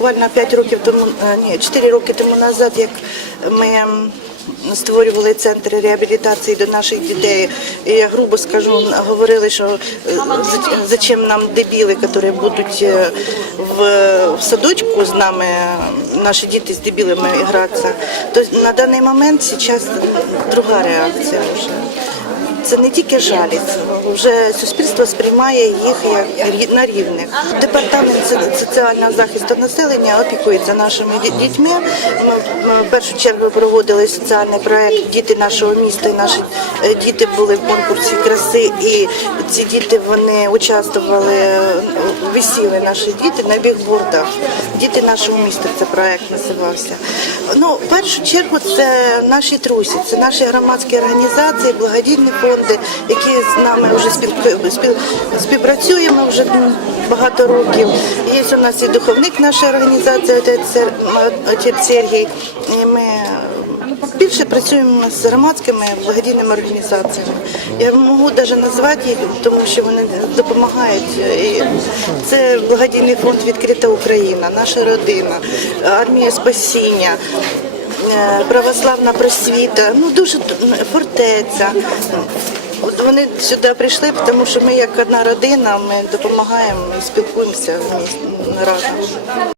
буквально 4 роки тому назад, як ми створювали центр реабілітації до наших дітей. І я грубо скажу, говорили, що зачем нам дебіли, які будуть в садочку з нами, наші діти з дебілами гратися. То на даний момент зараз друга реакція вже. Це не тільки жалість, вже суспільство сприймає їх як на рівних. Департамент соціального захисту населення опікується нашими дітьми. Ми в першу чергу проводили соціальний проєкт «Діти нашого міста». І наші діти були в конкурсі краси, і ці діти вони участвували, висіли наші діти на бігбордах. «Діти нашого міста» це проєкт називався. В першу чергу це наші трусі, це наші громадські організації, благодійні фонди, які з нами вже співпрацюємо вже багато років. Є у нас і духовник нашої організації, отець Сергій. І ми більше працюємо з громадськими благодійними організаціями. Я можу навіть назвати їх, тому що вони допомагають. Це благодійний фонд «Відкрита Україна», наша родина, армія спасіння, православна просвіта, дуже фортеця. Вони сюди прийшли, тому що ми як одна родина, ми допомагаємо і спілкуємося разом.